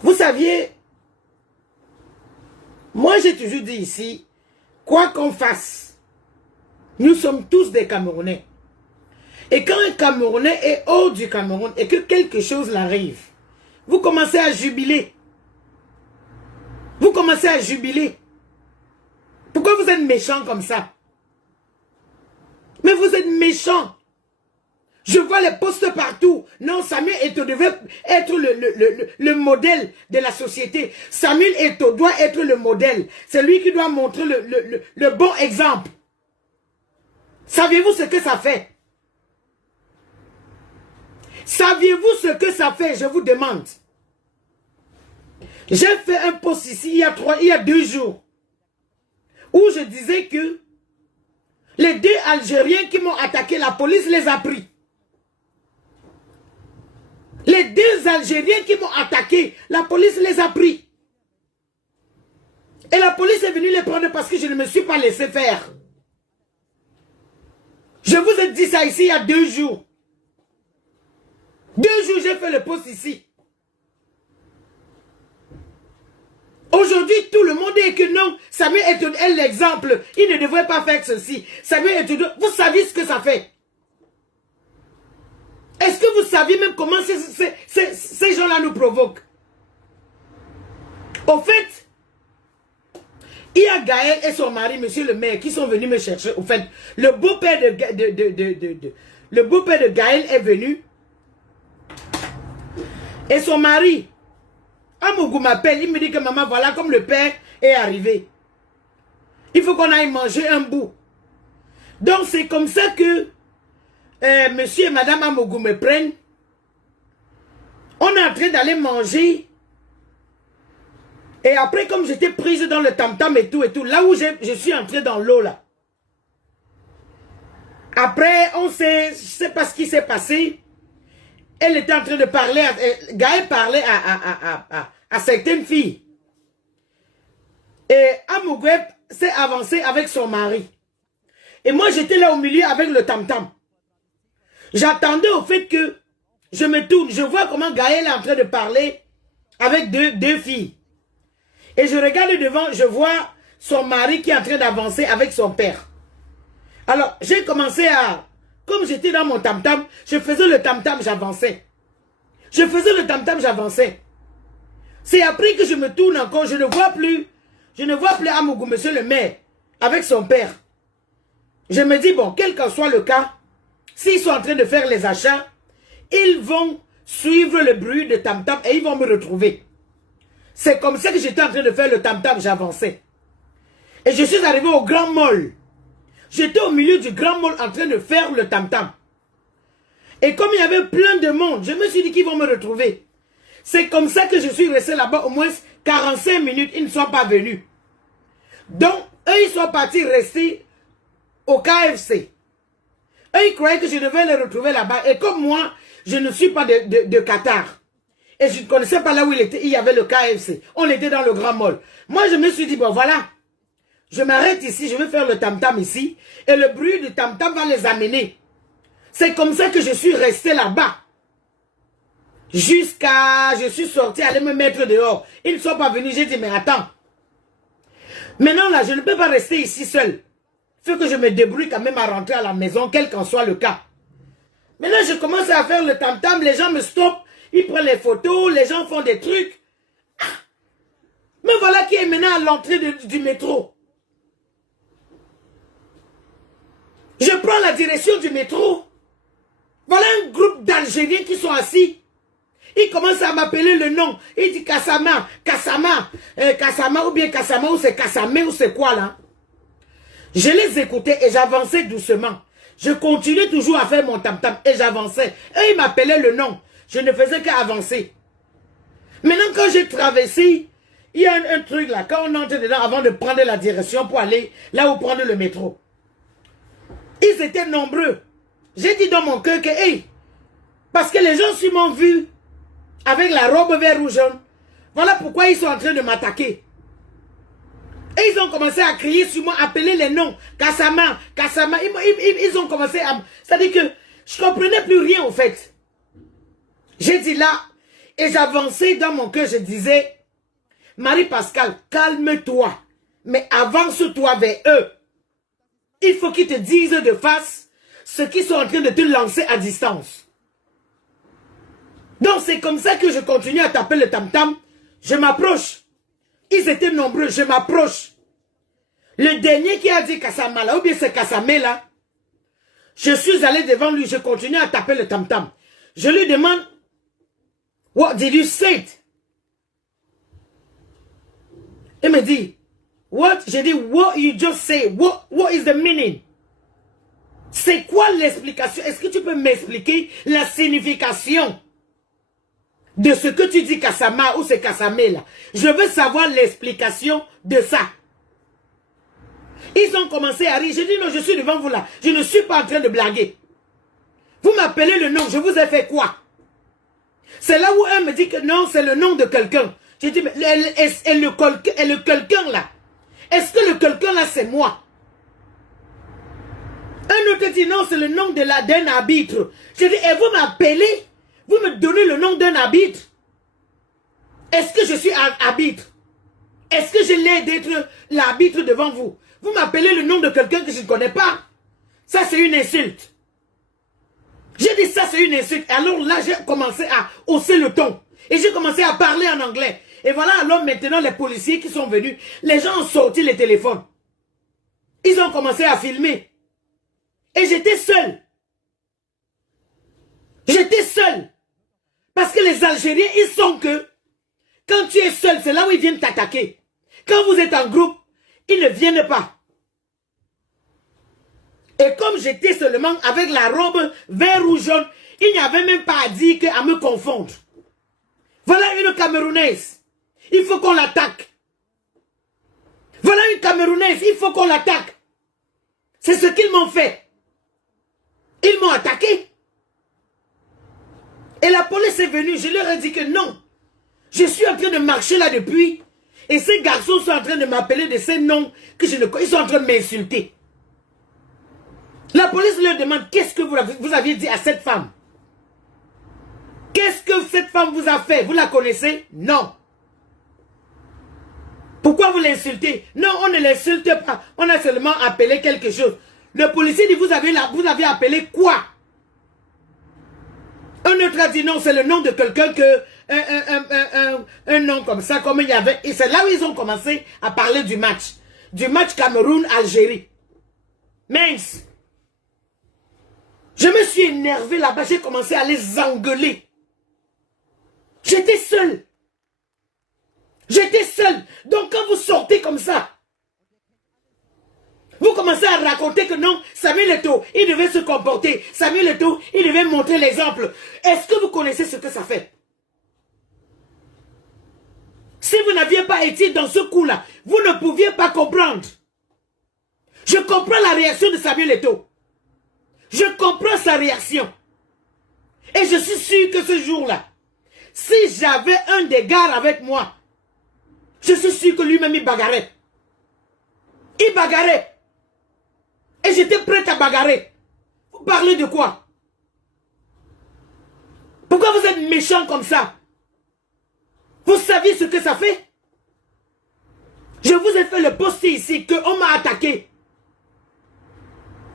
Vous saviez, moi j'ai toujours dit ici, quoi qu'on fasse, nous sommes tous des Camerounais. Et quand un Camerounais est hors du Cameroun et que quelque chose l'arrive, vous commencez à jubiler. Vous commencez à jubiler. Pourquoi vous êtes méchants comme ça? Mais vous êtes méchants. Je vois les postes partout. Non, Samuel Eto'o devait être le modèle de la société. Samuel Eto'o doit être le modèle. C'est lui qui doit montrer le bon exemple. Saviez-vous ce que ça fait? Saviez-vous ce que ça fait? Je vous demande. J'ai fait un post ici il y a 2 jours où je disais que les 2 Algériens qui m'ont attaqué, la police les a pris. Les 2 Algériens qui m'ont attaqué, la police les a pris. Et la police est venue les prendre parce que je ne me suis pas laissé faire. Je vous ai dit ça ici il y a 2 jours. 2 jours, j'ai fait le post ici. Aujourd'hui, tout le monde dit que non, Samuel Eto'o est l'exemple. Il ne devrait pas faire ceci. Samuel Eto'o, vous savez ce que ça fait? Est-ce que vous saviez même comment ces gens-là nous provoquent? Au fait, il y a Gaël et son mari, monsieur le maire, qui sont venus me chercher. Au fait, le beau-père de Gaël est venu. Et son mari, Amougou m'appelle, il me dit que maman, voilà comme le père est arrivé. Il faut qu'on aille manger un bout. Donc c'est comme ça que monsieur et madame Amougou me prennent. On est en train d'aller manger. Et après, comme j'étais prise dans le tam-tam et tout, là où je suis entrée dans l'eau là. Après, on sait, je ne sais pas ce qui s'est passé. Elle était en train de parler, Gaël parlait à certaines filles. Et Amougou s'est avancé avec son mari. Et moi, j'étais là au milieu avec le tam-tam. J'attendais au fait que je me tourne. Je vois comment Gaël est en train de parler avec deux filles. Et je regarde devant, je vois son mari qui est en train d'avancer avec son père. Alors, j'ai commencé à... Comme j'étais dans mon tam-tam, je faisais le tam-tam, j'avançais. Je faisais le tam-tam, j'avançais. C'est après que je me tourne encore, je ne vois plus Amougou, monsieur le maire, avec son père. Je me dis, bon, quel qu'en soit le cas, s'ils sont en train de faire les achats, ils vont suivre le bruit de tam-tam et ils vont me retrouver. C'est comme ça que j'étais en train de faire le tam-tam, j'avançais. Et je suis arrivé au Grand Mall. J'étais au milieu du Grand Mall en train de faire le tam-tam. Et comme il y avait plein de monde, je me suis dit qu'ils vont me retrouver. C'est comme ça que je suis resté là-bas au moins 45 minutes, ils ne sont pas venus. Donc, eux, ils sont partis rester au KFC. Eux, ils croyaient que je devais les retrouver là-bas. Et comme moi, je ne suis pas de Qatar. Et je ne connaissais pas là où il y avait le KFC. On était dans le Grand Mall. Moi, je me suis dit, bon, voilà. Je m'arrête ici, je vais faire le tam-tam ici. Et le bruit du tam-tam va les amener. C'est comme ça que je suis resté là-bas. Jusqu'à... Je suis sorti, aller me mettre dehors. Ils ne sont pas venus, j'ai dit, mais attends. Maintenant là, je ne peux pas rester ici seul. Il faut que je me débrouille quand même à rentrer à la maison, quel qu'en soit le cas. Maintenant, je commence à faire le tam-tam, les gens me stoppent, ils prennent les photos, les gens font des trucs. Ah. Mais voilà qui est maintenant à l'entrée du métro. Je prends la direction du métro. Voilà un groupe d'Algériens qui sont assis. Ils commencent à m'appeler le nom. Ils disent Kassama, Kassama, Kassama ou bien Kassama ou c'est Kassamé ou c'est quoi là. Je les écoutais et j'avançais doucement. Je continuais toujours à faire mon tam-tam et j'avançais. Et ils m'appelaient le nom. Je ne faisais qu'avancer. Maintenant quand j'ai traversé, il y a un truc là. Quand on entre dedans avant de prendre la direction pour aller là où prendre le métro. Ils étaient nombreux. J'ai dit dans mon cœur que, hey, parce que les gens s'y m'ont vu avec la robe vert ou jaune. Voilà pourquoi ils sont en train de m'attaquer. Et ils ont commencé à crier sur moi, appeler les noms. Kassama, Kassama. Ils ont commencé à... C'est-à-dire que je ne comprenais plus rien en fait. J'ai dit là. Et j'avançais dans mon cœur, je disais, Marie-Pascale, calme-toi. Mais avance-toi vers eux. Il faut qu'ils te disent de face ce qu'ils sont en train de te lancer à distance. Donc c'est comme ça que je continue à taper le tam-tam. Je m'approche. Ils étaient nombreux, je m'approche. Le dernier qui a dit Kassama là, ou bien c'est Kassamé là, je suis allé devant lui, je continue à taper le tam-tam. Je lui demande, what did you say? Il me dit, what? J'ai dit, what you just say? What is the meaning? C'est quoi l'explication? Est-ce que tu peux m'expliquer la signification de ce que tu dis Kassama ou c'est Kassamé là? Je veux savoir l'explication de ça. Ils ont commencé à rire. J'ai dit non, je suis devant vous là. Je ne suis pas en train de blaguer. Vous m'appelez le nom, je vous ai fait quoi? C'est là où elle me dit que non, c'est le nom de quelqu'un. J'ai dit, mais le quelqu'un là, est-ce que le quelqu'un là c'est moi? Un autre dit non, c'est le nom d'un arbitre. J'ai dit, et vous m'appelez? Vous me donnez le nom d'un arbitre? Est-ce que je suis un arbitre? Est-ce que je l'ai d'être l'arbitre devant vous? Vous m'appelez le nom de quelqu'un que je ne connais pas? Ça c'est une insulte. J'ai dit ça c'est une insulte. Alors là j'ai commencé à hausser le ton. Et j'ai commencé à parler en anglais. Et voilà alors maintenant les policiers qui sont venus. Les gens ont sorti les téléphones. Ils ont commencé à filmer. Et j'étais seul. J'étais seul. Parce que les Algériens, ils sont que quand tu es seul, c'est là où ils viennent t'attaquer. Quand vous êtes en groupe, ils ne viennent pas. Et comme j'étais seulement avec la robe vert ou jaune, il n'y avait même pas à dire qu'à me confondre. Voilà une Camerounaise. Il faut qu'on l'attaque. Voilà une Camerounaise. Il faut qu'on l'attaque. C'est ce qu'ils m'ont fait. Ils m'ont attaqué. Et la police est venue. Je leur ai dit que non. Je suis en train de marcher là depuis. Et ces garçons sont en train de m'appeler de ces noms que je ne connais. Ils sont en train de m'insulter. La police leur demande qu'est-ce que vous aviez dit à cette femme. Qu'est-ce que cette femme vous a fait? Vous la connaissez? Non. Pourquoi vous l'insultez? Non, on ne l'insulte pas. On a seulement appelé quelque chose. Le policier dit vous avez appelé quoi? Un autre a dit non, c'est le nom de quelqu'un que... Un nom comme ça, comme il y avait... Et c'est là où ils ont commencé à parler du match. Du match Cameroun-Algérie. Mince. Je me suis énervé là-bas, j'ai commencé à les engueuler. J'étais seul. J'étais seul. Donc quand vous sortez comme ça, vous commencez à raconter que non, Samuel Eto'o, il devait se comporter. Samuel Eto'o, il devait montrer l'exemple. Est-ce que vous connaissez ce que ça fait? Si vous n'aviez pas été dans ce coup-là, vous ne pouviez pas comprendre. Je comprends la réaction de Samuel Eto'o. Je comprends sa réaction. Et je suis sûr que ce jour-là, si j'avais un des gars avec moi, je suis sûr que lui-même il bagarrait. Il bagarrait. Et j'étais prêt à bagarrer. Vous parlez de quoi? Pourquoi vous êtes méchant comme ça? Vous saviez ce que ça fait? Je vous ai fait le poster ici qu'on m'a attaqué.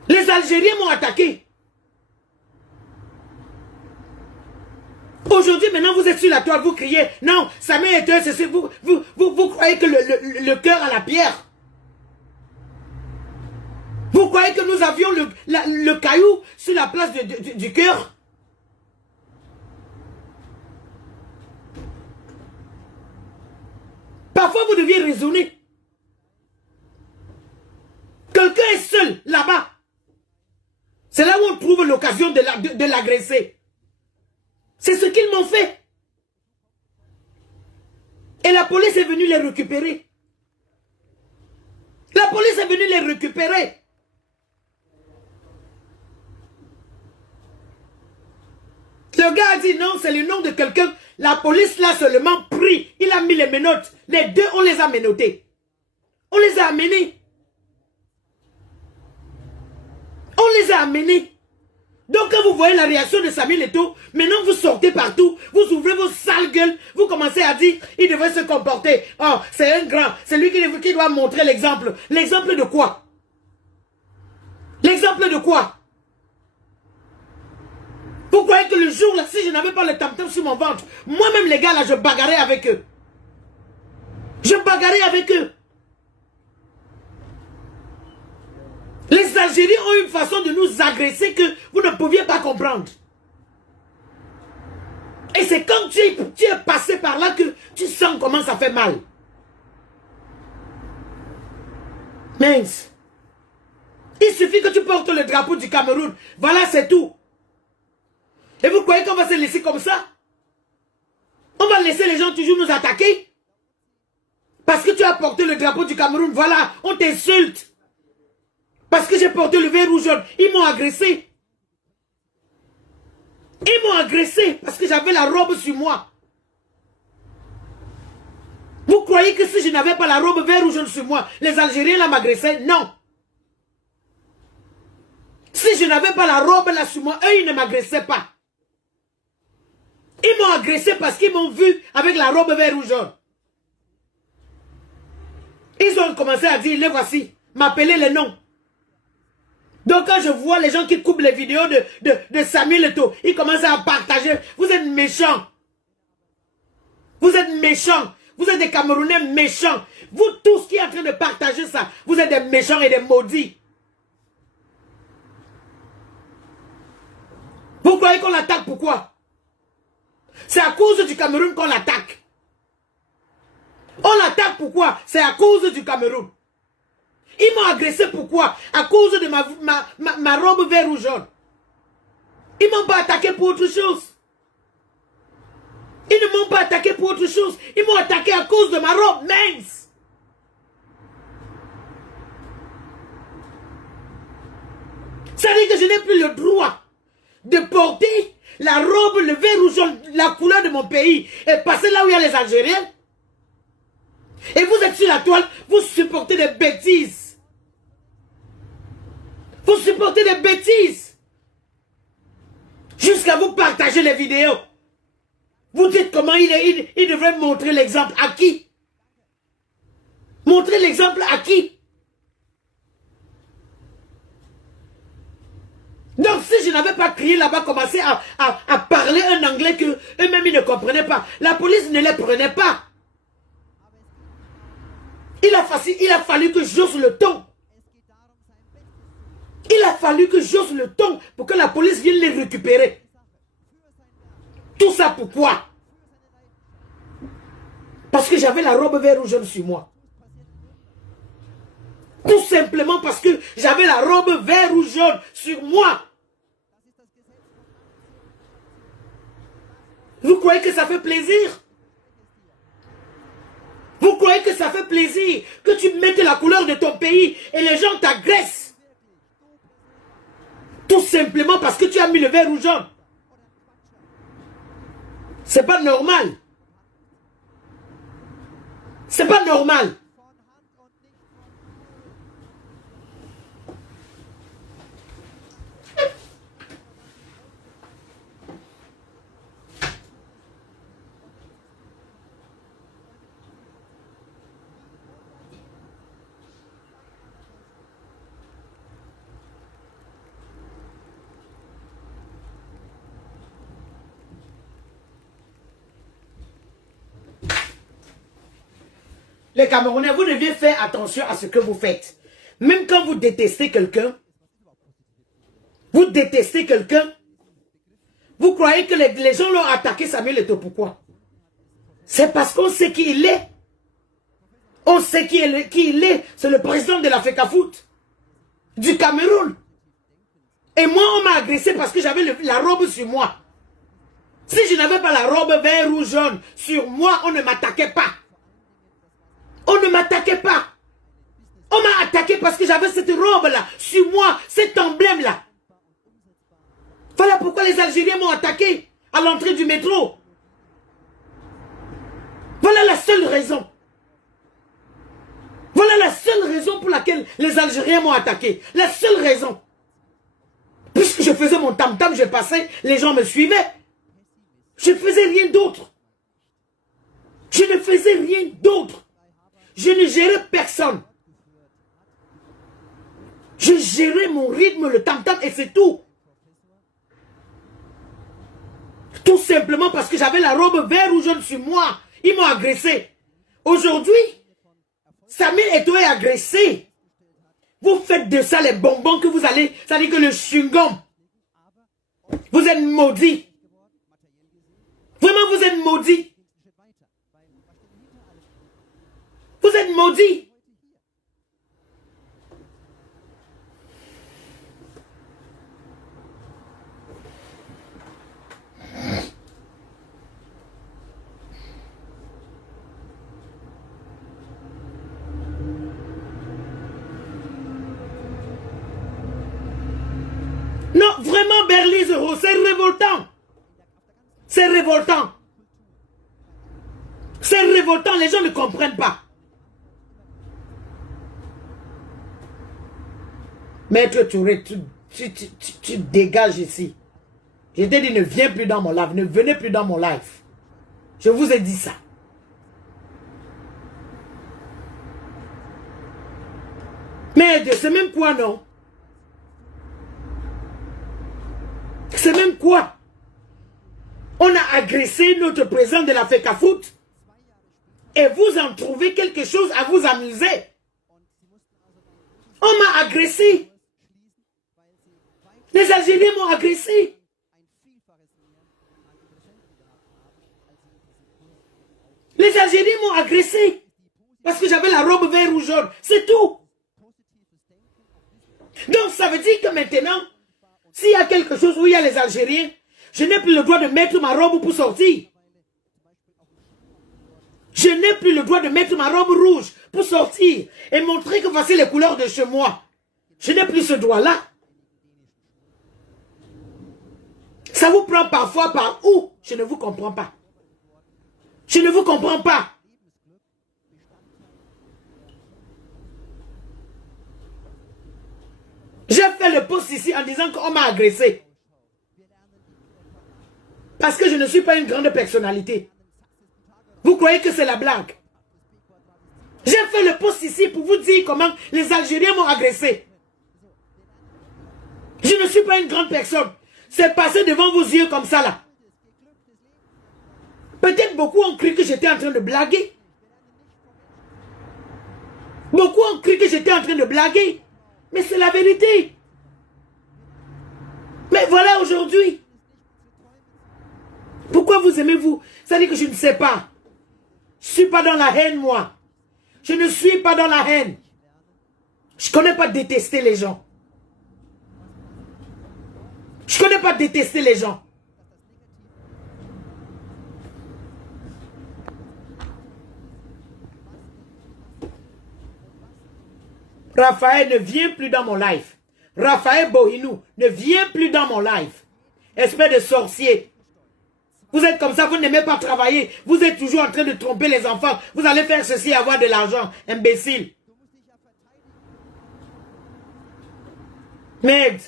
Les Algériens m'ont attaqué. Aujourd'hui, maintenant, vous êtes sur la toile, vous criez. Non, Samuel Eto'o, c'est vous croyez que le cœur a la pierre. Vous croyez que nous avions le caillou sur la place du cœur? Parfois, vous deviez raisonner. Quelqu'un est seul, là-bas. C'est là où on trouve l'occasion de l'agresser. C'est ce qu'ils m'ont fait. Et la police est venue les récupérer. La police est venue les récupérer. Le gars a dit non, c'est le nom de quelqu'un. La police l'a seulement pris. Il a mis les menottes. Les deux, on les a menottés. On les a amenés. On les a amenés. Donc quand vous voyez la réaction de Samuel Eto'o, maintenant vous sortez partout, vous ouvrez vos sales gueules, vous commencez à dire, il devrait se comporter. Oh, c'est un grand, c'est lui qui doit montrer l'exemple. L'exemple de quoi? L'exemple de quoi? Vous croyez que le jour là, si je n'avais pas le tam-tam sur mon ventre, moi-même les gars là, je bagarrais avec eux. Je bagarrais avec eux. Les Algériens ont une façon de nous agresser que vous ne pouviez pas comprendre. Et c'est quand tu es passé par là que tu sens comment ça fait mal. Mince. Il suffit que tu portes le drapeau du Cameroun. Voilà, c'est tout. Et vous croyez qu'on va se laisser comme ça? On va laisser les gens toujours nous attaquer? Parce que tu as porté le drapeau du Cameroun, voilà, on t'insulte. Parce que j'ai porté le vert rouge jaune, ils m'ont agressé. Ils m'ont agressé parce que j'avais la robe sur moi. Vous croyez que si je n'avais pas la robe vert rouge jaune sur moi, les Algériens là m'agressaient? Non. Si je n'avais pas la robe là sur moi, eux ils ne m'agressaient pas. Ils m'ont agressé parce qu'ils m'ont vu avec la robe vert rouge jaune. Ils ont commencé à dire, les voici, m'appeler les noms. Donc quand je vois les gens qui coupent les vidéos de Samuel Eto'o, ils commencent à partager. Vous êtes méchants. Vous êtes méchants. Vous êtes des Camerounais méchants. Vous tous qui êtes en train de partager ça, vous êtes des méchants et des maudits. Vous croyez qu'on l'attaque pourquoi? C'est à cause du Cameroun qu'on l'attaque. On l'attaque pourquoi? C'est à cause du Cameroun. Ils m'ont agressé pourquoi? À cause de ma robe vert ou jaune. Ils ne m'ont pas attaqué pour autre chose. Ils ne m'ont pas attaqué pour autre chose. Ils m'ont attaqué à cause de ma robe mince. Ça veut dire que je n'ai plus le droit de porter la robe, le vert ou jaune, la couleur de mon pays et passer là où il y a les Algériens. Et vous êtes sur la toile, vous supportez des bêtises. Vous supportez des bêtises. Jusqu'à vous partager les vidéos. Vous dites comment il devrait montrer l'exemple à qui? Montrer l'exemple à qui? Donc si je n'avais pas crié là-bas, commencé à parler un anglais que eux-mêmes ils ne comprenaient pas, la police ne les prenait pas. Il a fallu que j'ose le ton. Il a fallu que j'ose le ton pour que la police vienne les récupérer. Tout ça pourquoi? Parce que j'avais la robe vert ou jaune sur moi. Tout simplement parce que j'avais la robe vert ou jaune sur moi. Vous croyez que ça fait plaisir? Vous croyez que ça fait plaisir que tu mettes la couleur de ton pays et les gens t'agressent? Tout simplement parce que tu as mis le vert ou jaune. C'est pas normal. C'est pas normal. Les Camerounais, vous deviez faire attention à ce que vous faites. Même quand vous détestez quelqu'un, vous croyez que les gens l'ont attaqué Samuel Eto'o. Pourquoi? C'est parce qu'on sait qui il est. On sait qui il est. C'est le président de la FECAFOOT du Cameroun. Et moi, on m'a agressé parce que j'avais la robe sur moi. Si je n'avais pas la robe vert ou jaune sur moi, on ne m'attaquait pas. On ne m'attaquait pas. On m'a attaqué parce que j'avais cette robe-là sur moi, cet emblème-là. Voilà pourquoi les Algériens m'ont attaqué à l'entrée du métro. Voilà la seule raison. Voilà la seule raison pour laquelle les Algériens m'ont attaqué. La seule raison. Puisque Je faisais mon tam-tam, je passais, les gens me suivaient. Je ne faisais rien d'autre. Je ne faisais rien d'autre. Je ne gérais personne. Je gérais mon rythme, le tam-tam, et c'est tout. Tout simplement parce que j'avais la robe vert ou jaune sur moi. Ils m'ont agressé. Aujourd'hui, Samir Eto'o est agressé. Vous faites de ça les bonbons que vous allez, ça dit que le chewing-gum. Vous êtes maudits. Vraiment, vous êtes maudits. Vous êtes maudits. Non, vraiment, Berlise, c'est révoltant. C'est révoltant. C'est révoltant, les gens ne comprennent pas. Maître Touré, tu dégages ici. Je t'ai dit, ne viens plus dans mon live, ne venez plus dans mon live. Je vous ai dit ça. Mais c'est même quoi, non? C'est même quoi? On a agressé notre président de la FECAFOOT et vous en trouvez quelque chose à vous amuser. On m'a agressé. Les Algériens m'ont agressé. Les Algériens m'ont agressé. Parce que j'avais la robe vert ou jaune. C'est tout. Donc ça veut dire que maintenant, s'il y a quelque chose où il y a les Algériens, je n'ai plus le droit de mettre ma robe pour sortir. Je n'ai plus le droit de mettre ma robe rouge pour sortir et montrer que voici les couleurs de chez moi. Je n'ai plus ce droit-là. Ça vous prend parfois par où? Je ne vous comprends pas. Je ne vous comprends pas. J'ai fait le post ici en disant qu'on m'a agressé. Parce que je ne suis pas une grande personnalité. Vous croyez que c'est la blague? J'ai fait le post ici pour vous dire comment les Algériens m'ont agressé. Je ne suis pas une grande personne. C'est passé devant vos yeux comme ça là. Peut-être beaucoup ont cru que j'étais en train de blaguer. Beaucoup ont cru que j'étais en train de blaguer. Mais c'est la vérité. Mais voilà aujourd'hui. Pourquoi vous aimez-vous? Ça dit que je ne sais pas. Je ne suis pas dans la haine, moi. Je ne suis pas dans la haine. Je ne connais pas détester les gens. Je ne connais pas détester les gens. Raphaël ne vient plus dans mon live. Raphaël Bohinou ne vient plus dans mon live. Espèce de sorcier. Vous êtes comme ça, vous n'aimez pas travailler. Vous êtes toujours en train de tromper les enfants. Vous allez faire ceci et avoir de l'argent. Imbécile. Merde.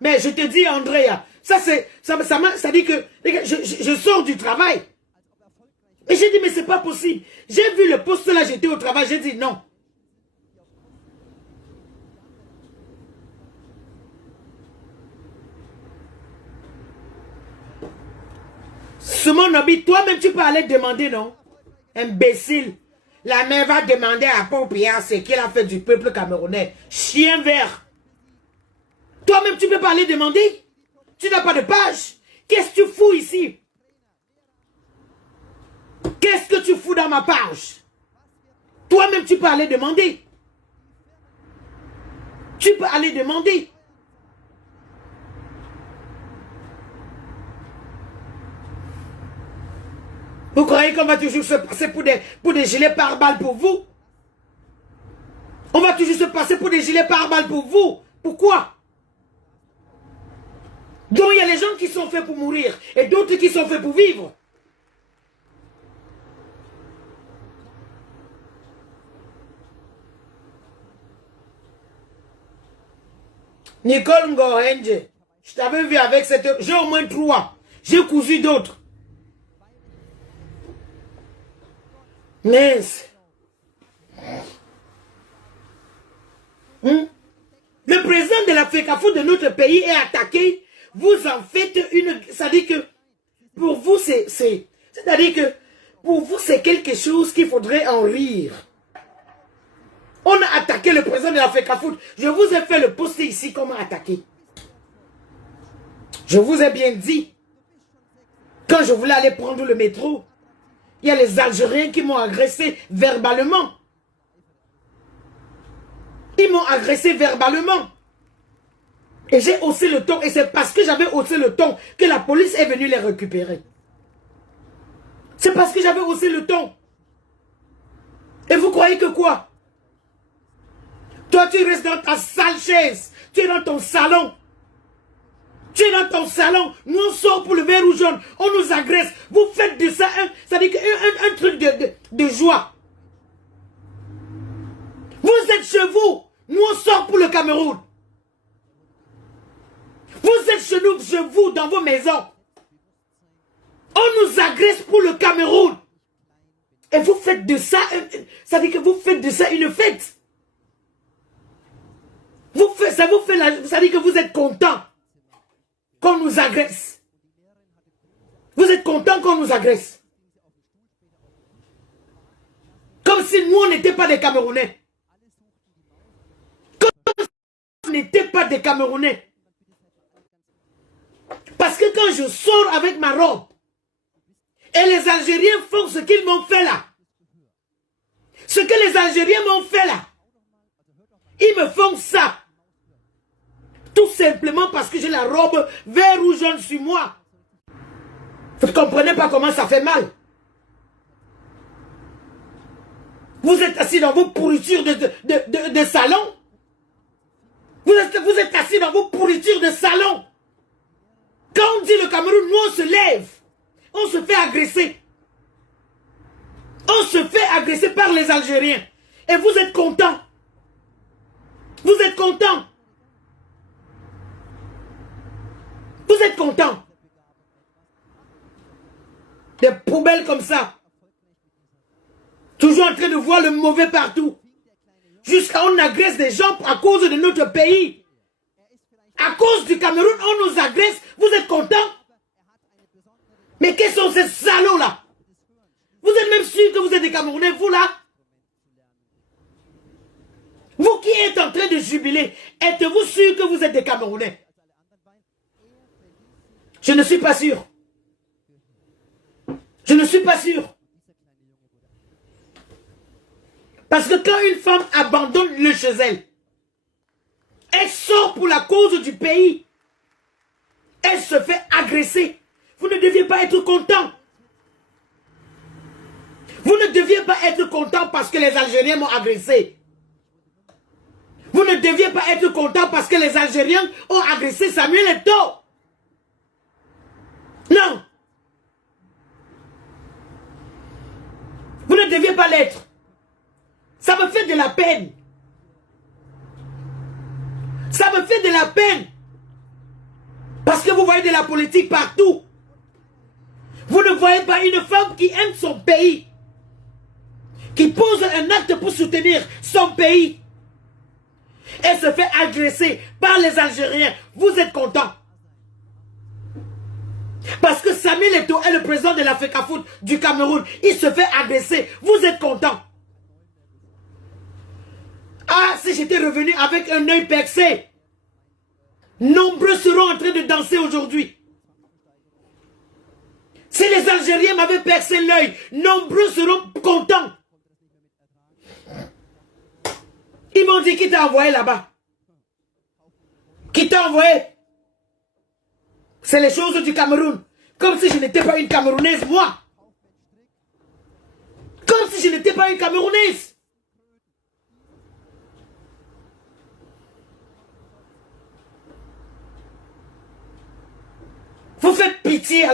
Mais je te dis, Andrea, ça dit que je sors du travail. Et j'ai dit, mais c'est pas possible. J'ai vu le poste là, j'étais au travail, j'ai dit non. Simon Nobi, toi-même tu peux aller demander, non? Imbécile. La mère va demander à Pompia ce qu'il a fait du peuple camerounais. Chien vert. Toi-même tu peux pas aller demander? Tu n'as pas de page. Qu'est-ce que tu fous ici? Qu'est-ce que tu fous dans ma page? Toi-même tu peux aller demander. Tu peux aller demander. Vous croyez qu'on va toujours se passer pour des gilets pare-balles pour vous? On va toujours se passer pour des gilets pare-balles pour vous? Pourquoi? Donc il y a les gens qui sont faits pour mourir et d'autres qui sont faits pour vivre. Nicole Ngohenje, Je t'avais vu avec cette... J'ai au moins 3. J'ai cousu d'autres. Mince. Le président de la FECAFO de notre pays est attaqué. Vous en faites une... C'est-à-dire que pour vous, c'est-à-dire que pour vous, c'est quelque chose qu'il faudrait en rire. On a attaqué le président de la FECAFO. Je vous ai fait le poster ici comment attaquer. Je vous ai bien dit. Quand je voulais aller prendre le métro, il y a les Algériens qui m'ont agressé verbalement. Ils m'ont agressé verbalement. Et j'ai haussé le ton. Et c'est parce que j'avais haussé le ton que la police est venue les récupérer. C'est parce que j'avais haussé le ton. Et vous croyez que quoi? Toi, tu restes dans ta sale chaise. Tu es dans ton salon. Tu es dans ton salon. Nous, on sort pour le vert ou jaune. On nous agresse. Vous faites de ça un truc de joie. Vous êtes chez vous. Nous, on sort pour le Cameroun. Vous êtes chez vous, dans vos maisons. On nous agresse pour le Cameroun. Et vous faites de ça, ça veut dire que vous faites de ça une fête. Ça veut dire que vous êtes content qu'on nous agresse. Vous êtes content qu'on nous agresse. Comme si nous, on n'était pas des Camerounais. Comme si nous n'étions pas des Camerounais. Parce que quand je sors avec ma robe, et les Algériens font ce qu'ils m'ont fait là, ce que les Algériens m'ont fait là, ils me font ça. Tout simplement parce que j'ai la robe vert ou jaune sur moi. Vous ne comprenez pas comment ça fait mal. Vous êtes assis dans vos pourritures de salon. Vous êtes assis dans vos pourritures de salon. Quand on dit le Cameroun, nous on se lève. On se fait agresser. On se fait agresser par les Algériens. Et vous êtes contents. Vous êtes contents. Vous êtes contents. Des poubelles comme ça. Toujours en train de voir le mauvais partout. Jusqu'à on agresse des gens à cause de notre pays. À cause du Cameroun, on nous agresse. Vous êtes contents? Mais quels sont ces salauds là? Vous êtes même sûr que vous êtes des Camerounais, vous là? Vous qui êtes en train de jubiler, êtes-vous sûr que vous êtes des Camerounais? Je ne suis pas sûr. Je ne suis pas sûr. Parce que quand une femme abandonne le chez elle, elle sort pour la cause du pays. Elle se fait agresser. Vous ne deviez pas être content. Vous ne deviez pas être content parce que les Algériens m'ont agressé. Vous ne deviez pas être content parce que les Algériens ont agressé Samuel Eto'o. Non. Vous ne deviez pas l'être. Ça me fait de la peine. Ça me fait de la peine. Parce que vous voyez de la politique partout. Vous ne voyez pas une femme qui aime son pays, qui pose un acte pour soutenir son pays. Elle se fait agresser par les Algériens. Vous êtes contents. Parce que Samuel Eto'o est le président de la FECAFOOT du Cameroun. Il se fait agresser. Vous êtes contents. Ah, si j'étais revenu avec un œil percé, nombreux seront en train de danser aujourd'hui. Si les Algériens m'avaient percé l'œil, nombreux seront contents. Ils m'ont dit qui t'a envoyé là-bas. Qui t'a envoyé? C'est les choses du Cameroun. Comme si je n'étais pas une Camerounaise, moi. Comme si je n'étais pas une Camerounaise. Vous faites pitié,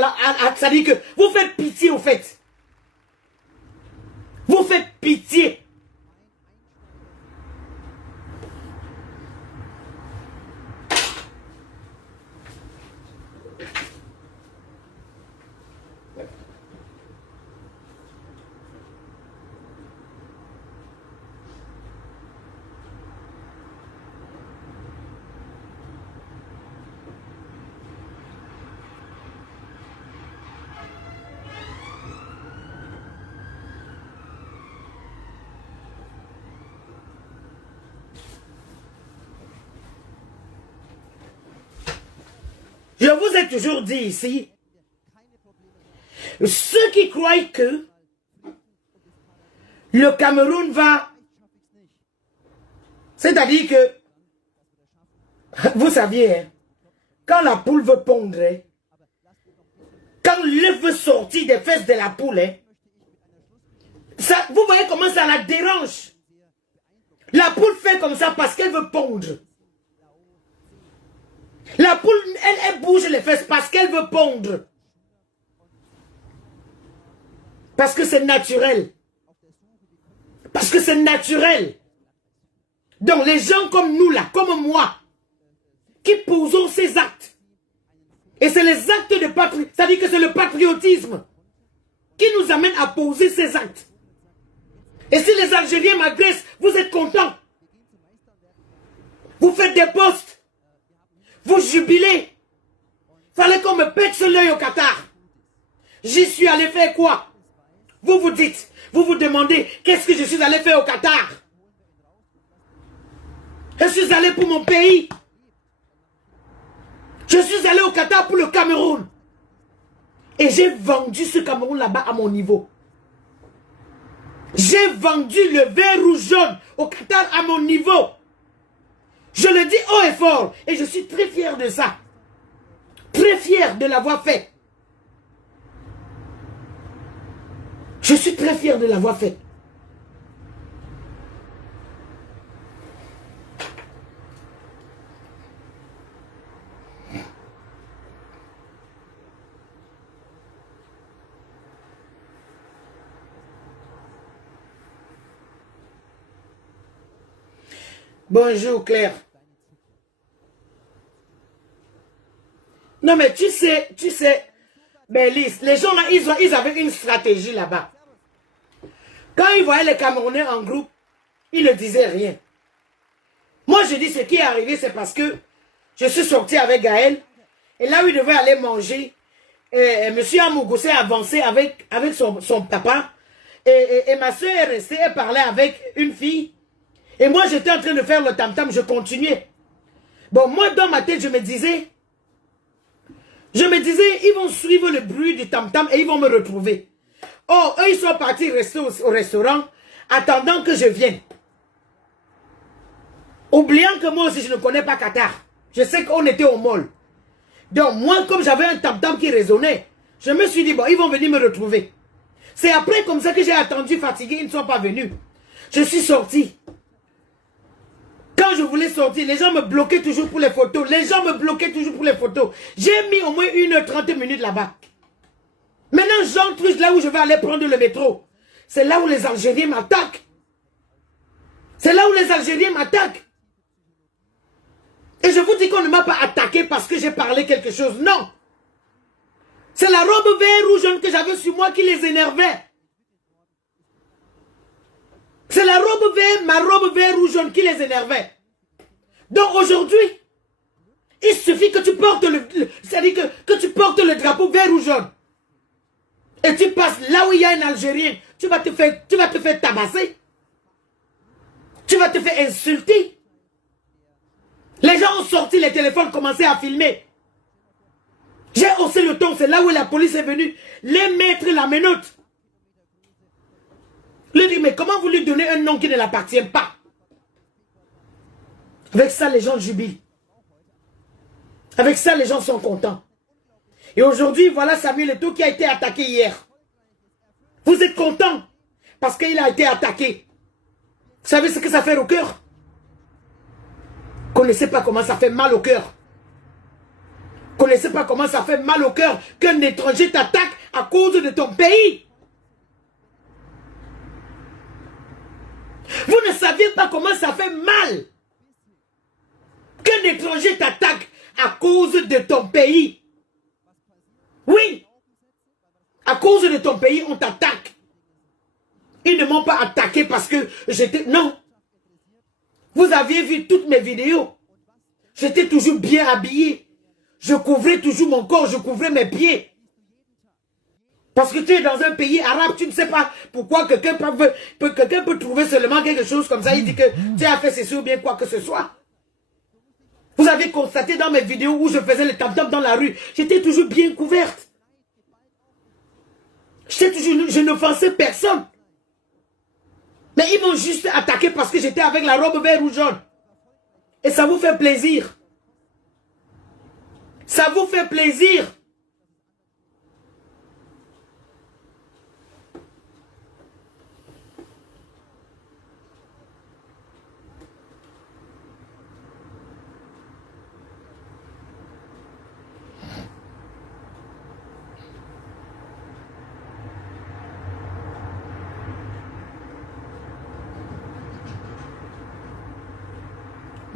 ça dit que vous faites pitié au fait. Vous faites pitié. vous ai toujours dit ici, ceux qui croient que le Cameroun va... C'est-à-dire que, vous saviez, hein, quand la poule veut pondre, hein, quand l'œuf veut sortir des fesses de la poule, hein, ça, vous voyez comment ça la dérange. La poule fait comme ça parce qu'elle veut pondre. La poule, elle bouge les fesses parce qu'elle veut pondre. Parce que c'est naturel. Parce que c'est naturel. Donc les gens comme nous là, comme moi, qui posons ces actes. Et c'est les actes de patriotisme, c'est-à-dire que c'est le patriotisme qui nous amène à poser ces actes. Et si les Algériens m'agressent, vous êtes contents. Vous faites des posts. Vous jubilez. Fallait qu'on me pète sur l'œil au Qatar. J'y suis allé faire quoi? Vous vous dites, vous vous demandez, qu'est-ce que je suis allé faire au Qatar? Je suis allé pour mon pays. Je suis allé au Qatar pour le Cameroun. Et j'ai vendu ce Cameroun là-bas à mon niveau. J'ai vendu le vert rouge jaune au Qatar à mon niveau. Je le dis haut et fort. Et je suis très fier de ça. Très fier de l'avoir fait. Je suis très fier de l'avoir fait. Bonjour Claire. Non mais tu sais, Bélis, les gens là, ils avaient une stratégie là-bas. Quand ils voyaient les Camerounais en groupe, ils ne disaient rien. Moi je dis ce qui est arrivé, c'est parce que je suis sorti avec Gaël, et là où il devait aller manger, M. Amougou s'est avancé avec son papa, et ma soeur est restée, elle parlait avec une fille, et moi j'étais en train de faire le tam-tam, je continuais. Bon, moi dans ma tête, je me disais, ils vont suivre le bruit du tam-tam et ils vont me retrouver. Oh, eux ils sont partis rester au restaurant, attendant que je vienne. Oubliant que moi aussi je ne connais pas Qatar. Je sais qu'on était au mall. Donc moi, comme j'avais un tam-tam qui résonnait, je me suis dit, bon, ils vont venir me retrouver. C'est après comme ça que j'ai attendu fatigué, ils ne sont pas venus. Je suis sorti. Quand je voulais sortir, les gens me bloquaient toujours pour les photos. J'ai mis au moins 1h30 minutes là-bas. Maintenant, j'entre là où je vais aller prendre le métro. C'est là où les Algériens m'attaquent. Et je vous dis qu'on ne m'a pas attaqué parce que j'ai parlé quelque chose. Non. C'est la robe vert ou jaune que j'avais sur moi qui les énervait. C'est ma robe vert ou jaune qui les énervait. Donc aujourd'hui, il suffit que tu portes c'est-à-dire que tu portes le drapeau vert ou jaune. Et tu passes là où il y a un Algérien, tu vas te faire tabasser. Tu vas te faire insulter. Les gens ont sorti les téléphones, commencé à filmer. J'ai haussé le ton, c'est là où la police est venue. Les mettre la menotte. Lui dit, mais comment vous lui donnez un nom qui ne l'appartient pas? Avec ça, les gens jubilent. Avec ça, les gens sont contents. Et aujourd'hui, voilà Samuel Eto'o qui a été attaqué hier. Vous êtes contents parce qu'il a été attaqué. Vous savez ce que ça fait au cœur? Connaissez pas comment ça fait mal au cœur. Connaissez pas comment ça fait mal au cœur qu'un étranger t'attaque à cause de ton pays. Vous ne saviez pas comment ça fait mal qu'un étranger t'attaque à cause de ton pays. Oui. À cause de ton pays, on t'attaque. Ils ne m'ont pas attaqué parce que j'étais... Non. Vous aviez vu toutes mes vidéos. J'étais toujours bien habillé. Je couvrais toujours mon corps, je couvrais mes pieds. Parce que tu es dans un pays arabe, tu ne sais pas pourquoi quelqu'un peut trouver seulement quelque chose comme ça. Il dit que tu as fait ceci ou bien quoi que ce soit. Vous avez constaté dans mes vidéos où je faisais le tam-tam dans la rue, j'étais toujours bien couverte. Je n'offensais personne. Mais ils m'ont juste attaqué parce que j'étais avec la robe vert ou jaune. Et ça vous fait plaisir. Ça vous fait plaisir.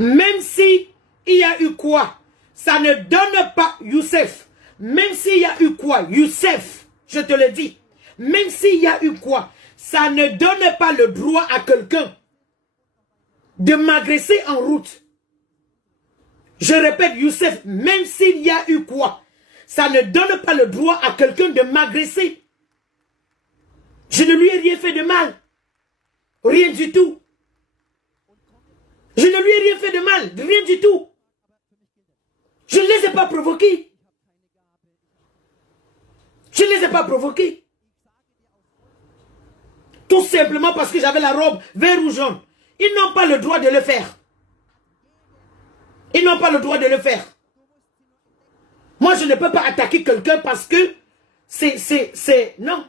Même si il y a eu quoi, ça ne donne pas, Youssef, même s'il y a eu quoi, Youssef, je te le dis, même s'il y a eu quoi, ça ne donne pas le droit à quelqu'un de m'agresser en route. Je répète, Youssef, même s'il y a eu quoi, ça ne donne pas le droit à quelqu'un de m'agresser. Je ne lui ai rien fait de mal. Rien du tout. Je ne lui ai rien fait de mal, rien du tout. Je ne les ai pas provoqués. Je ne les ai pas provoqués. Tout simplement parce que j'avais la robe vert ou jaune. Ils n'ont pas le droit de le faire. Ils n'ont pas le droit de le faire. Moi, je ne peux pas attaquer quelqu'un parce que c'est... Non.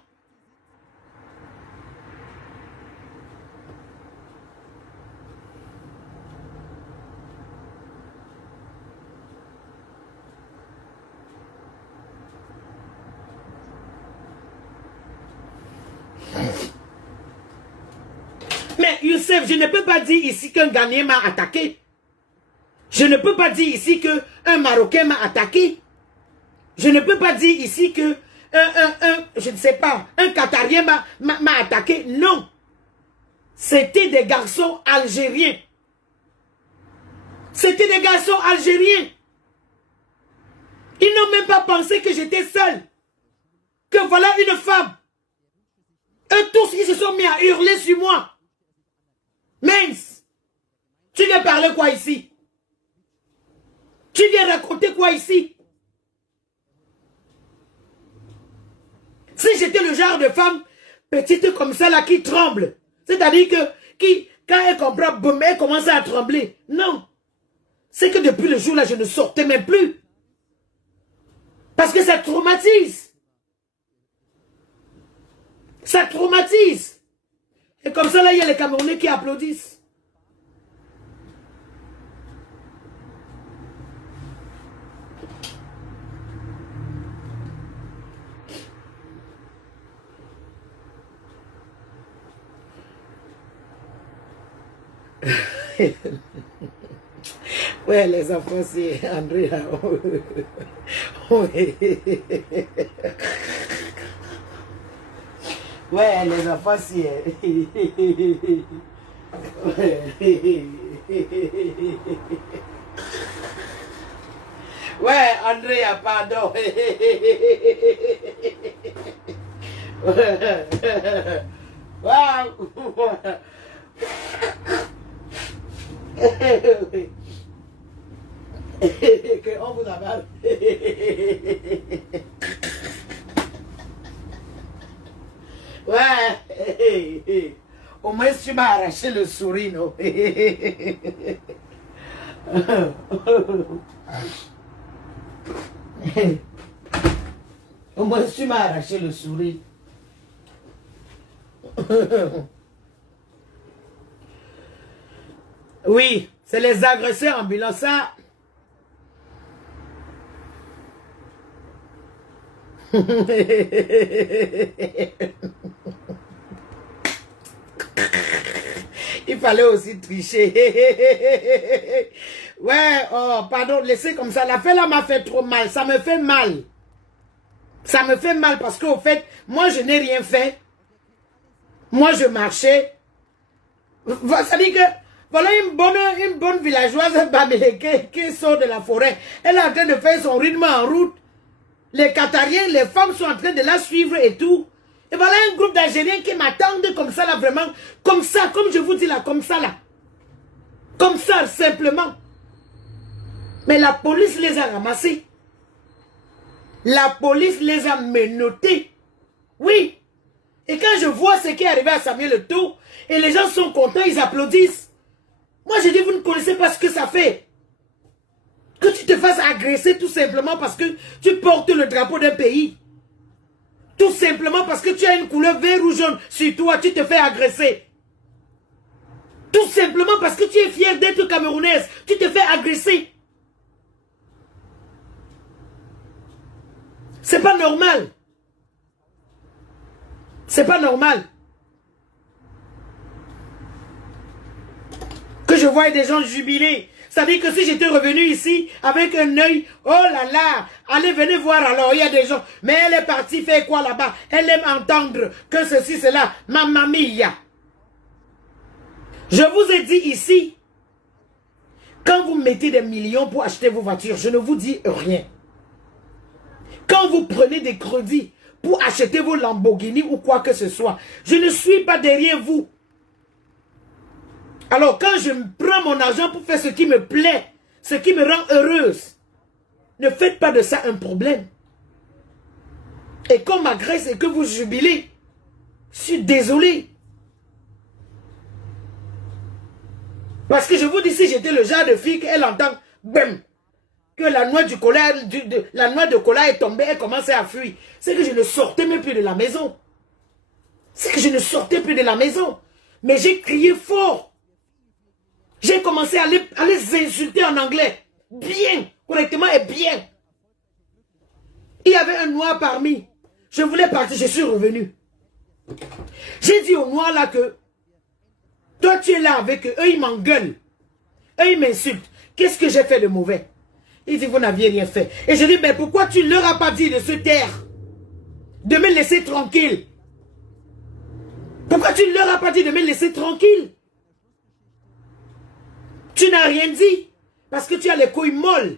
Mais Youssef, je ne peux pas dire ici qu'un Ghanéen m'a attaqué. Je ne peux pas dire ici qu'un Marocain m'a attaqué. Je ne peux pas dire ici que je ne sais pas, un Qatarien m'a attaqué. Non. C'était des garçons algériens. C'était des garçons algériens. Ils n'ont même pas pensé que j'étais seule. Que voilà une femme. Eux tous, ils se sont mis à hurler sur moi. Mince, tu viens parler quoi ici? Tu viens raconter quoi ici? Si j'étais le genre de femme petite comme ça là qui tremble, c'est-à-dire que quand elle comprend, boum, elle commence à trembler. Non. C'est que depuis le jour là, je ne sortais même plus. Parce que ça traumatise. Ça traumatise. Et comme ça, là, il y a les Camerounais qui applaudissent. Ouais, les enfants, c'est André. Ouais, les enfants, c'est... Ouais, André, pardon. On vous avale. Ouais. Au moins, tu m'as arraché le sourire, non? Au moins, tu m'as arraché le sourire. Oui, c'est les agresseurs ambulants, ça. Il fallait aussi tricher. Ouais, oh, pardon, laissez comme ça. La fête là m'a fait trop mal. Ça me fait mal. Ça me fait mal parce qu'au fait, moi je n'ai rien fait. Moi je marchais. Ça dit que, voilà une bonne villageoise Bamileke qui sort de la forêt. Elle est en train de faire son rythme en route. Les Qatariens, les femmes sont en train de la suivre et tout. Et voilà un groupe d'Algériens qui m'attendent comme ça là, vraiment. Comme ça, comme je vous dis là, comme ça là. Comme ça, simplement. Mais la police les a ramassés. La police les a menottés. Oui. Et quand je vois ce qui est arrivé à Samuel Eto'o, et les gens sont contents, ils applaudissent. Moi, je dis, vous ne connaissez pas ce que ça fait. Que tu te fasses agresser tout simplement parce que tu portes le drapeau d'un pays. Tout simplement parce que tu as une couleur vert ou jaune sur toi, tu te fais agresser. Tout simplement parce que tu es fier d'être camerounaise, tu te fais agresser. C'est pas normal. C'est pas normal. Que je voie des gens jubiler. C'est-à-dire que si j'étais revenu ici avec un œil, oh là là, allez, venez voir alors, il y a des gens. Mais elle est partie faire quoi là-bas? Elle aime entendre que ceci, cela. Mamma mia. Je vous ai dit ici, quand vous mettez des millions pour acheter vos voitures, je ne vous dis rien. Quand vous prenez des crédits pour acheter vos Lamborghini ou quoi que ce soit, je ne suis pas derrière vous. Alors quand je prends mon argent pour faire ce qui me plaît, ce qui me rend heureuse, ne faites pas de ça un problème. Et qu'on m'agresse et que vous jubilez, je suis désolé. Parce que je vous dis, si j'étais le genre de fille qu'elle entend, bam, que la noix de cola est tombée, elle commençait à fuir. C'est que je ne sortais même plus de la maison. C'est que je ne sortais plus de la maison. Mais j'ai crié fort. J'ai commencé à les insulter en anglais. Bien, correctement et bien. Il y avait un noir parmi. Je voulais partir, je suis revenu. J'ai dit aux noirs là que toi tu es là avec eux, eux ils m'engueulent. Eux ils m'insultent. Qu'est-ce que j'ai fait de mauvais? Ils disent vous n'aviez rien fait. Et je dis mais pourquoi tu ne leur as pas dit de se taire? De me laisser tranquille? Pourquoi tu ne leur as pas dit de me laisser tranquille? Tu n'as rien dit. Parce que tu as les couilles molles.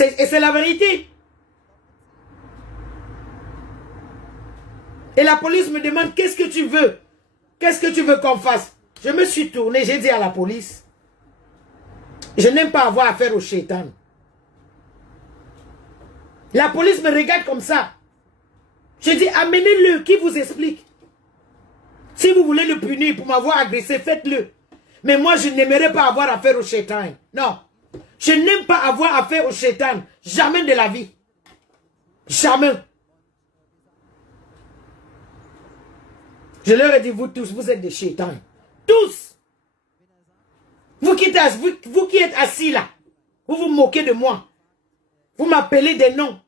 Et c'est la vérité. Et la police me demande qu'est-ce que tu veux? Qu'est-ce que tu veux qu'on fasse? Je me suis tourné, j'ai dit à la police. Je n'aime pas avoir affaire au shaitan. La police me regarde comme ça. Je dis amenez-le, qui vous explique? Si vous voulez le punir pour m'avoir agressé, faites-le. Mais moi, je n'aimerais pas avoir affaire au shaitan. Non. Je n'aime pas avoir affaire au shaitan. Jamais de la vie. Jamais. Je leur ai dit, vous tous, vous êtes des shaitans. Tous. Vous qui êtes assis là, vous vous moquez de moi. Vous m'appelez des noms.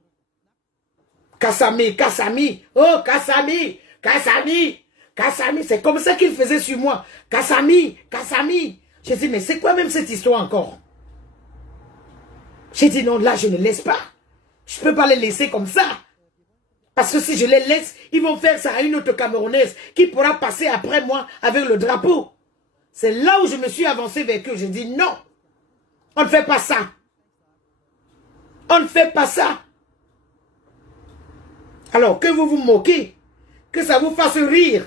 Kassami, Kassami. Oh, Kassami, Kassami. Kassami, c'est comme ça qu'il faisait sur moi. Kassami, Kassami. J'ai dit, mais c'est quoi même cette histoire encore? J'ai dit, non, là, je ne laisse pas. Je ne peux pas les laisser comme ça. Parce que si je les laisse, ils vont faire ça à une autre Camerounaise qui pourra passer après moi avec le drapeau. C'est là où je me suis avancé vers eux. J'ai dit, non, on ne fait pas ça. On ne fait pas ça. Alors, que vous vous moquez, que ça vous fasse rire.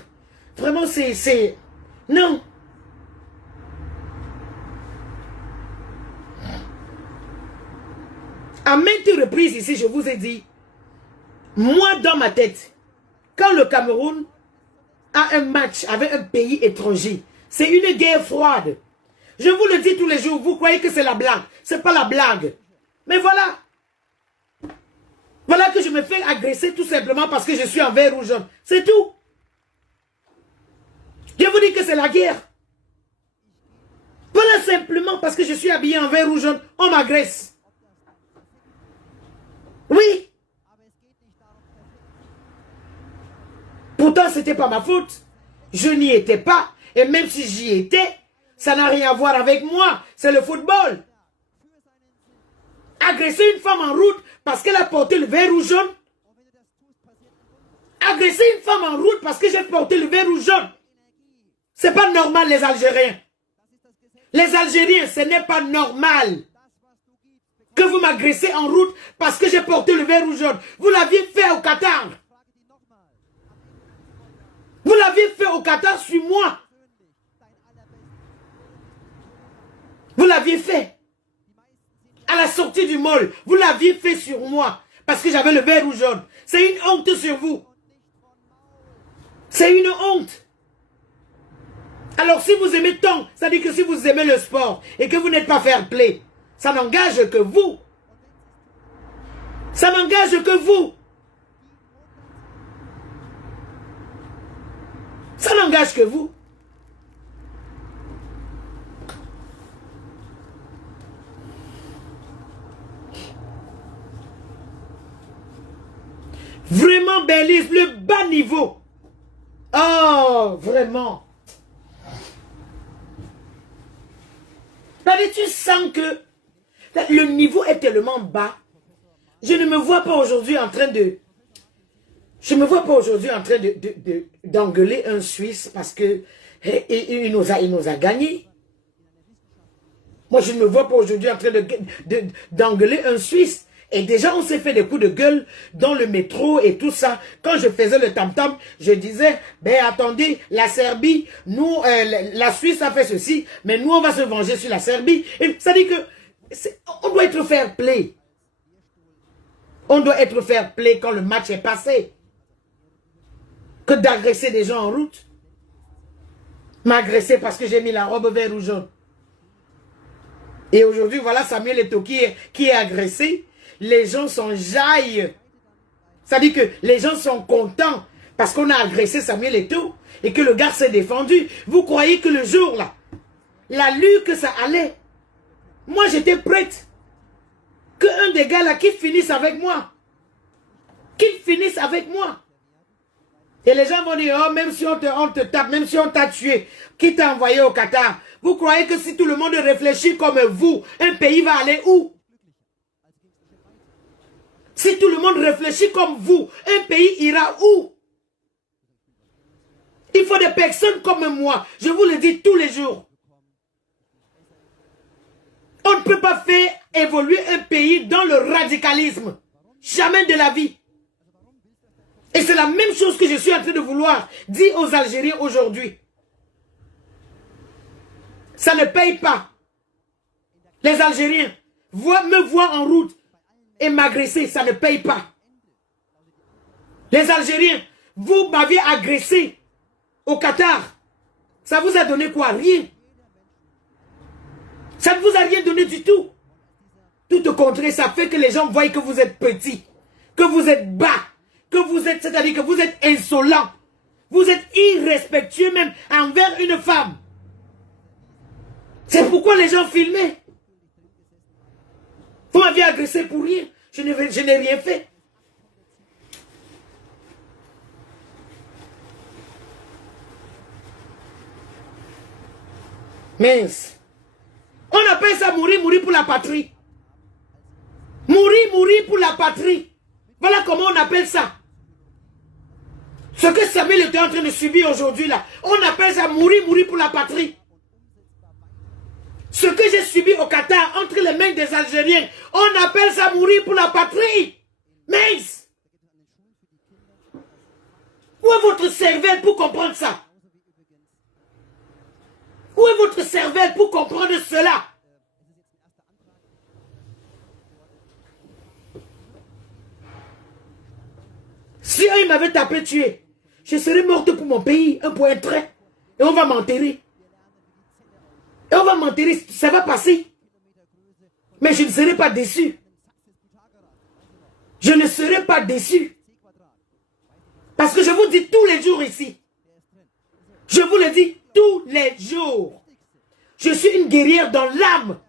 Vraiment, c'est... Non. À maintes reprises ici, je vous ai dit, moi, dans ma tête, quand le Cameroun a un match avec un pays étranger, c'est une guerre froide. Je vous le dis tous les jours, vous croyez que c'est la blague. C'est pas la blague. Mais voilà. Voilà que je me fais agresser tout simplement parce que je suis en vert ou jaune. C'est tout. Je vous dis que c'est la guerre. Voilà simplement parce que je suis habillé en vert ou jaune, on m'agresse. Oui. Pourtant, ce n'était pas ma faute. Je n'y étais pas. Et même si j'y étais, ça n'a rien à voir avec moi. C'est le football. Agresser une femme en route parce qu'elle a porté le vert ou jaune. Agresser une femme en route parce que j'ai porté le vert ou jaune. C'est pas normal, les Algériens. Les Algériens, ce n'est pas normal que vous m'agressez en route parce que j'ai porté le vert ou jaune. Vous l'aviez fait au Qatar. Vous l'aviez fait au Qatar sur moi. Vous l'aviez fait. à la sortie du mall, vous l'aviez fait sur moi, parce que j'avais le vert ou jaune. C'est une honte sur vous. C'est une honte. Alors si vous aimez tant, ça dit que si vous aimez le sport, et que vous n'êtes pas fair play, ça n'engage que vous. Ça n'engage que vous. Ça n'engage que vous. Vraiment, Belize, le bas niveau. Oh, vraiment. Tu sens que le niveau est tellement bas. Je ne me vois pas aujourd'hui en train de... Je me vois pas aujourd'hui en train d'engueuler un Suisse parce que il nous a gagné. Moi, je ne me vois pas aujourd'hui en train d'engueuler un Suisse. Et déjà, on s'est fait des coups de gueule dans le métro et tout ça. Quand je faisais le tam-tam, je disais, ben attendez, la Serbie, nous, la Suisse a fait ceci, mais nous, on va se venger sur la Serbie. Et ça dit que, on doit être fair play. On doit être fair play quand le match est passé. Que d'agresser des gens en route. M'agresser parce que j'ai mis la robe vert ou jaune. Et aujourd'hui, voilà Samuel Eto'o qui est agressé. Les gens s'enjaillent. Ça dit que les gens sont contents parce qu'on a agressé Samuel Eto'o et que le gars s'est défendu. Vous croyez que le jour là, la lue que ça allait, moi j'étais prête. Que un des gars là qui finisse avec moi. Qu'il finisse avec moi. Et les gens vont dire, oh, même si on te tape, même si on t'a tué, qui t'a envoyé au Qatar? Vous croyez que si tout le monde réfléchit comme vous, un pays va aller où? Si tout le monde réfléchit comme vous, un pays ira où? Il faut des personnes comme moi. Je vous le dis tous les jours. On ne peut pas faire évoluer un pays dans le radicalisme. Jamais de la vie. Et c'est la même chose que je suis en train de vouloir dire aux Algériens aujourd'hui. Ça ne paye pas. Les Algériens me voient en route et m'agresser, ça ne paye pas. Les Algériens, vous m'aviez agressé au Qatar. Ça vous a donné quoi? Rien. Ça ne vous a rien donné du tout. Tout au contraire, ça fait que les gens voient que vous êtes petits, que vous êtes bas, que vous êtes, c'est-à-dire que vous êtes insolent. Vous êtes irrespectueux même envers une femme. C'est pourquoi les gens filmaient. Vous m'aviez agressé pour rien. Je n'ai rien fait. Mince. On appelle ça mourir pour la patrie. Mourir pour la patrie. Voilà comment on appelle ça. Ce que Samuel était en train de subir aujourd'hui là, on appelle ça mourir pour la patrie. Ce que j'ai subi au Qatar entre les mains des Algériens, on appelle ça mourir pour la patrie. Mince. Où est votre cervelle pour comprendre ça? Où est votre cervelle pour comprendre cela? Si un m'avait tapé, tué, je serais morte pour mon pays, un point trait. Et on va m'enterrer. Et on va m'enterrer, ça va passer. Mais je ne serai pas déçu. Je ne serai pas déçu. Parce que je vous dis tous les jours ici. Je vous le dis tous les jours. Je suis une guerrière dans l'âme.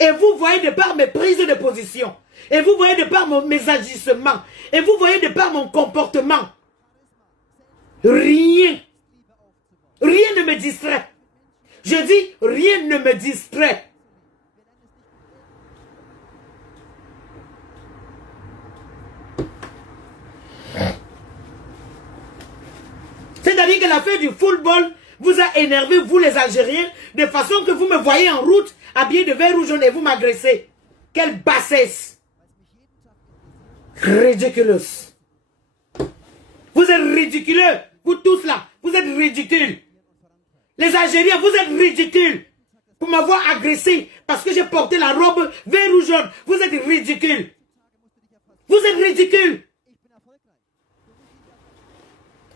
Et vous voyez de par mes prises de position. Et vous voyez de par mes agissements. Et vous voyez de par mon comportement. Rien. Rien ne me distrait. Je dis, rien ne me distrait. C'est-à-dire que l'affaire du football vous a énervé, vous les Algériens, de façon que vous me voyez en route, habillé de vert ou jaune et vous m'agressez. Quelle bassesse. Ridiculous. Vous êtes ridiculeux. Vous tous là, vous êtes ridicules. Les Algériens, vous êtes ridicules. pour m'avoir agressé parce que j'ai porté la robe vert ou jaune. Vous êtes ridicule. Vous êtes ridicule.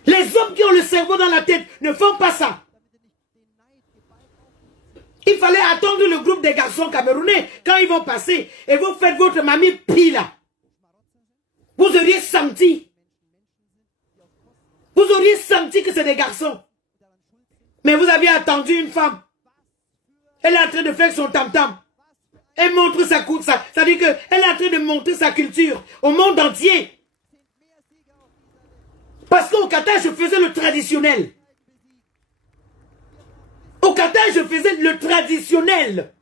Les hommes qui ont le cerveau dans la tête ne font pas ça. Il fallait attendre le groupe des garçons camerounais quand ils vont passer et vous faites votre mamie pile là. Vous auriez senti. Vous auriez senti que c'est des garçons. Mais vous aviez attendu une femme. Elle est en train de faire son tam-tam. Elle montre sa coupe. Ça veut dire qu'elle est en train de montrer sa culture au monde entier. Parce qu'au Qatar, je faisais le traditionnel. Au Qatar, je faisais le traditionnel.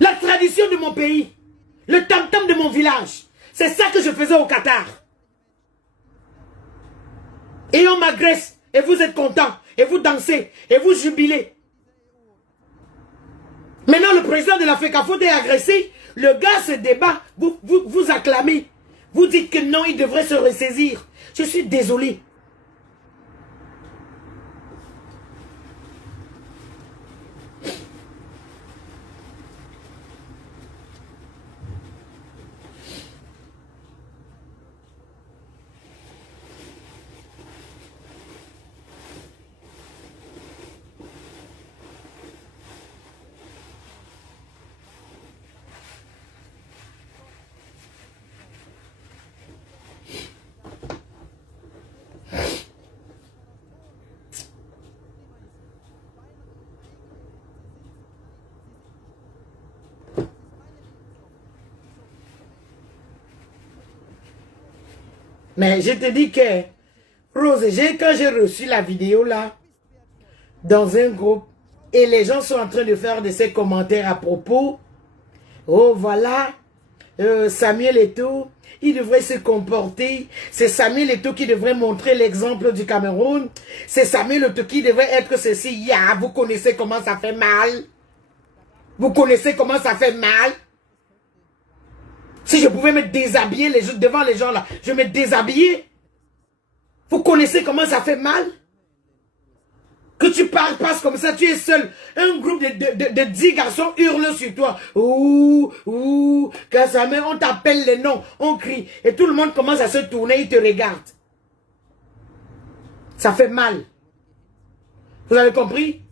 La tradition de mon pays. Le tam-tam de mon village. C'est ça que je faisais au Qatar. Et on m'agresse. Et vous êtes contents. Et vous dansez. Et vous jubilez. Maintenant, le président de la FECAFOOT est agressé. Le gars se débat. Vous acclamez. Vous dites que non, il devrait se ressaisir. Je suis désolé. Mais je te dis que, Rose, quand j'ai reçu la vidéo là, dans un groupe, et les gens sont en train de faire de ces commentaires à propos, oh voilà, Samuel Eto'o, il devrait se comporter, c'est Samuel Eto'o qui devrait montrer l'exemple du Cameroun, c'est Samuel Eto'o qui devrait être ceci, vous connaissez comment ça fait mal, vous connaissez comment ça fait mal. Si je pouvais me déshabiller devant les gens là, je me déshabillais. Vous connaissez comment ça fait mal? Que tu passes comme ça, tu es seul. Un groupe de 10 garçons hurle sur toi. Ouh, Kassamé, on t'appelle les noms, on crie. Et tout le monde commence à se tourner, il te regarde. Ça fait mal. Vous avez compris?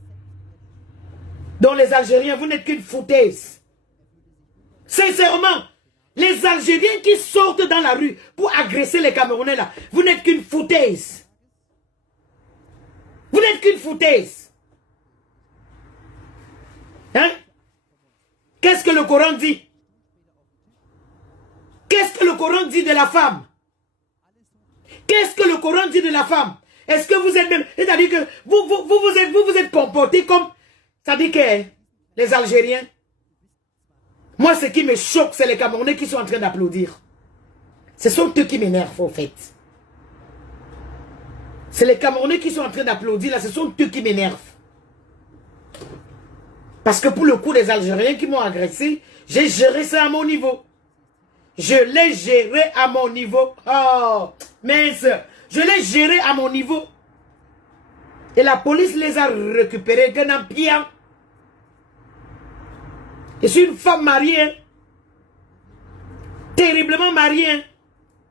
Donc les Algériens, vous n'êtes qu'une foutaise. Sincèrement. Les Algériens qui sortent dans la rue pour agresser les Camerounais là, vous n'êtes qu'une foutaise. Vous n'êtes qu'une foutaise. Hein? Qu'est-ce que le Coran dit? Qu'est-ce que le Coran dit de la femme? Qu'est-ce que le Coran dit de la femme? Est-ce que vous êtes même... C'est-à-dire que vous êtes comportés comme... C'est-à-dire que les Algériens... Moi, ce qui me choque, c'est les Camerounais qui sont en train d'applaudir. Ce sont eux qui m'énervent, au fait. C'est les Camerounais qui sont en train d'applaudir, là, ce sont eux qui m'énervent. Parce que pour le coup des Algériens qui m'ont agressé, j'ai géré ça à mon niveau. Je l'ai géré à mon niveau. Oh, mince. Je l'ai géré à mon niveau. Et la police les a récupérés d'un pied. Je suis une femme mariée. Terriblement mariée.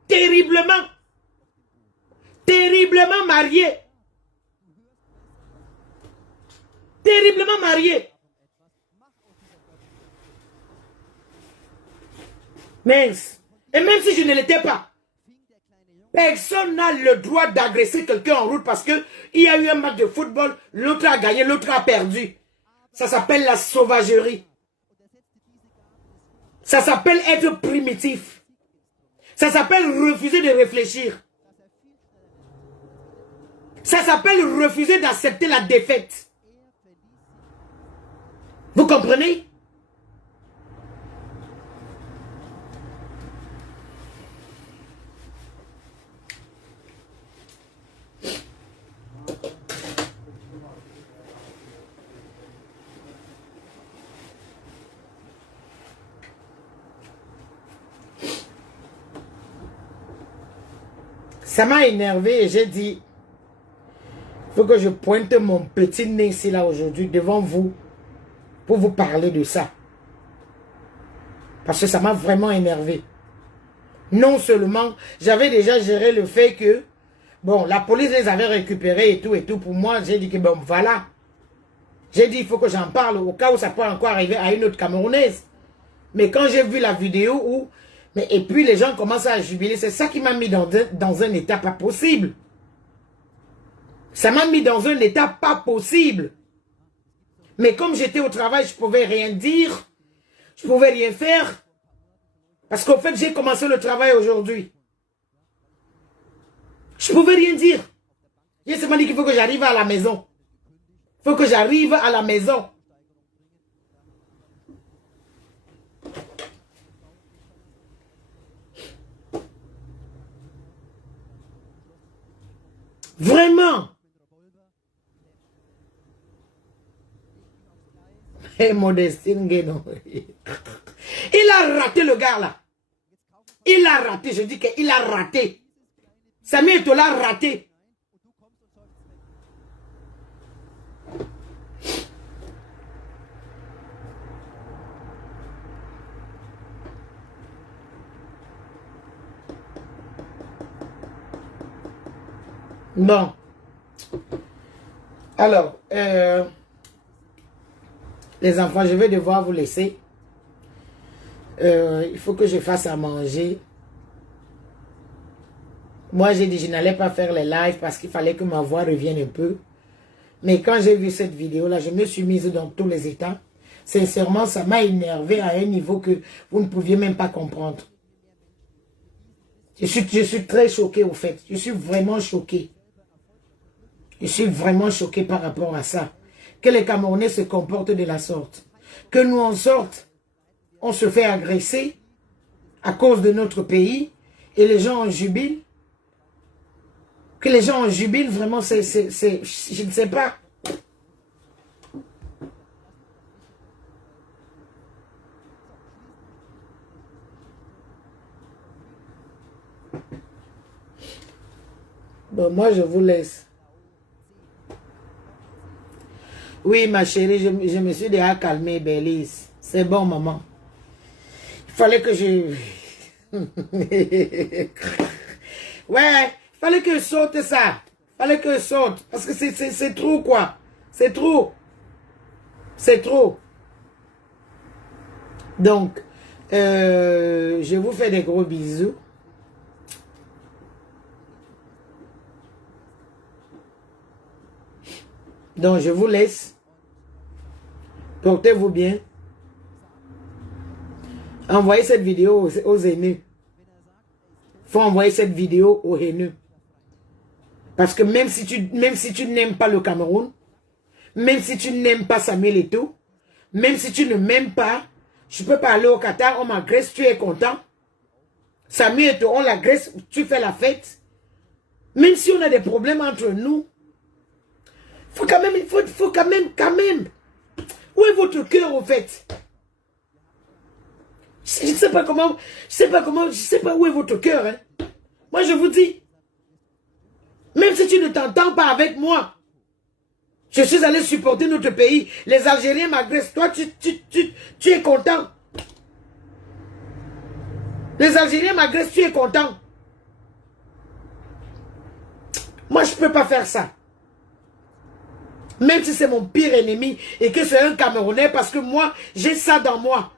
Terriblement. Terriblement mariée. Terriblement mariée. Mince. Et même si je ne l'étais pas, personne n'a le droit d'agresser quelqu'un en route parce qu'il y a eu un match de football, l'autre a gagné, l'autre a perdu. Ça s'appelle la sauvagerie. Ça s'appelle être primitif. Ça s'appelle refuser de réfléchir. Ça s'appelle refuser d'accepter la défaite. Vous comprenez? Ça m'a énervé et j'ai dit, Il faut que je pointe mon petit nez ici, là, aujourd'hui, devant vous, pour vous parler de ça. Parce que ça m'a vraiment énervé. Non seulement, j'avais déjà géré le fait que, bon, la police les avait récupérés et tout. Pour moi, j'ai dit que, bon, voilà. J'ai dit, il faut que j'en parle au cas où ça peut encore arriver à une autre Camerounaise. Mais quand j'ai vu la vidéo où... et puis les gens commencent à jubiler. C'est ça qui m'a mis dans un état pas possible. Ça m'a mis dans un état pas possible. Mais comme j'étais au travail, je pouvais rien dire. Je pouvais rien faire. Parce qu'au fait, j'ai commencé le travail aujourd'hui. Je pouvais rien dire. J'ai seulement dit qu'il faut que j'arrive à la maison. Il faut que j'arrive à la maison. Vraiment. Et Modestine Guénon. Il a raté le gars là. Il a raté. Je dis qu'il a raté. Samuel Eto'o l'a raté. Bon. Alors, les enfants, je vais devoir vous laisser. Il faut que je fasse à manger. Moi, j'ai dit que je n'allais pas faire les lives parce qu'il fallait que ma voix revienne un peu. Mais quand j'ai vu cette vidéo-là, je me suis mise dans tous les états. Sincèrement, ça m'a énervé à un niveau que vous ne pouviez même pas comprendre. Je suis très choqué au fait. Je suis vraiment choqué. Je suis vraiment choqué par rapport à ça. Que les Camerounais se comportent de la sorte. Que nous en sorte, on se fait agresser à cause de notre pays et les gens en jubilent. Que les gens en jubilent, vraiment, je ne sais pas. Bon, moi, je vous laisse. Oui, ma chérie, je me suis déjà calmée, Bélise. C'est bon, maman. Il fallait que je... Ouais, il fallait que je saute ça. Il fallait que je saute. Parce que c'est trop, quoi. C'est trop. C'est trop. Donc, je vous fais des gros bisous. Donc, je vous laisse. Portez-vous bien. Envoyez cette vidéo aux haineux. Il faut envoyer cette vidéo aux haineux. Parce que même si tu n'aimes pas le Cameroun, même si tu n'aimes pas Samuel Eto'o, même si tu ne m'aimes pas, je peux pas aller au Qatar, on m'agresse, tu es content. Samuel Eto'o, on l'agresse, tu fais la fête. Même si on a des problèmes entre nous, faut quand même. Où est votre cœur au fait? Je ne sais pas comment, je sais pas où est votre cœur. Hein. Moi je vous dis, même si tu ne t'entends pas avec moi, je suis allé supporter notre pays. Les Algériens m'agressent. Toi, tu es content. Les Algériens m'agressent, tu es content. Moi, je ne peux pas faire ça. Même si c'est mon pire ennemi et que c'est un Camerounais, parce que moi, j'ai ça dans moi.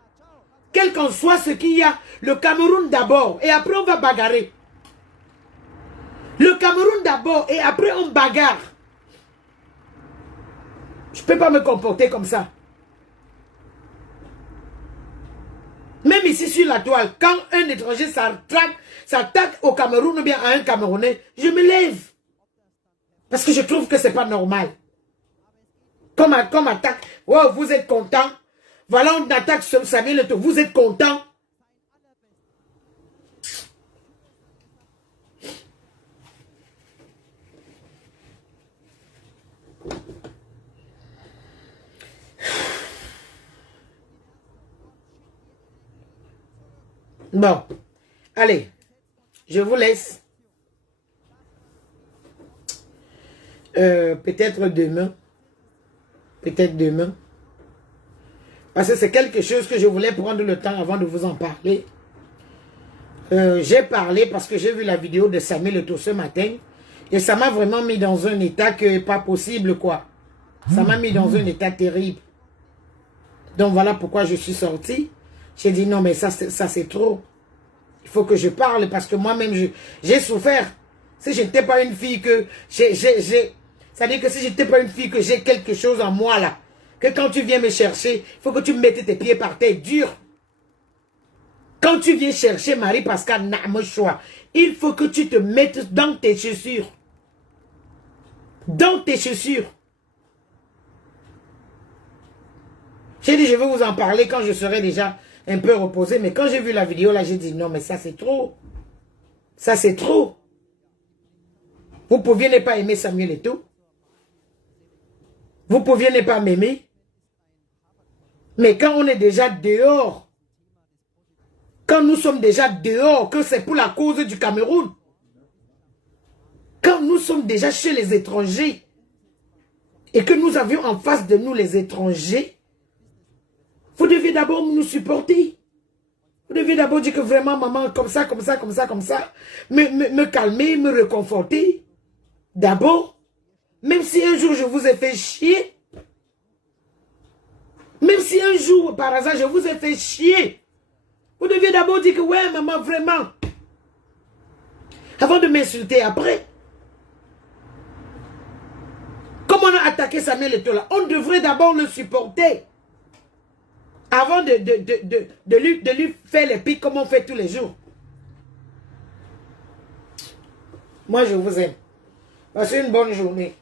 Quel qu'en soit ce qu'il y a, le Cameroun d'abord, et après on va bagarrer. Le Cameroun d'abord, et après on bagarre. Je ne peux pas me comporter comme ça. Même ici sur la toile, quand un étranger s'attaque au Cameroun ou bien à un Camerounais, je me lève. Parce que je trouve que ce n'est pas normal. Comme attaque, oh, vous êtes content. Voilà, on attaque Samuel Eto'o, vous êtes content. Bon, allez, je vous laisse. Peut-être demain. Peut-être demain. Parce que c'est quelque chose que je voulais prendre le temps avant de vous en parler. J'ai parlé parce que j'ai vu la vidéo de Samuel Eto'o ce matin. Et ça m'a vraiment mis dans un état que pas possible, quoi. Ça m'a mis dans un état terrible. Donc voilà pourquoi je suis sorti. J'ai dit non, mais ça c'est trop. Il faut que je parle parce que moi-même, j'ai souffert. Si je n'étais pas une fille que c'est-à-dire que si je n'étais pas une fille que j'ai quelque chose en moi là, que quand tu viens me chercher, il faut que tu mettes tes pieds par terre dur. Quand tu viens chercher Marie-Pascale Namochoa, il faut que tu te mettes dans tes chaussures. Dans tes chaussures. J'ai dit, je vais vous en parler quand je serai déjà un peu reposé. Mais quand j'ai vu la vidéo, là, j'ai dit, non, mais ça, c'est trop. Ça, c'est trop. Vous pouviez ne pas aimer Samuel Eto'o. Vous pouviez ne pas m'aimer. Mais quand on est déjà dehors, quand nous sommes déjà dehors, que c'est pour la cause du Cameroun, quand nous sommes déjà chez les étrangers, et que nous avions en face de nous les étrangers, vous deviez d'abord nous supporter. Vous deviez d'abord dire que vraiment, maman, comme ça, comme ça, comme ça, comme ça, me calmer, me réconforter. D'abord, même si un jour je vous ai fait chier, même si un jour, par hasard, je vous ai fait chier, vous deviez d'abord dire que, ouais, maman, vraiment, avant de m'insulter après. Comme on a attaqué Samuel Eto'o là, on devrait d'abord le supporter. Avant de lui faire les pics comme on fait tous les jours. Moi, je vous aime. Passez une bonne journée.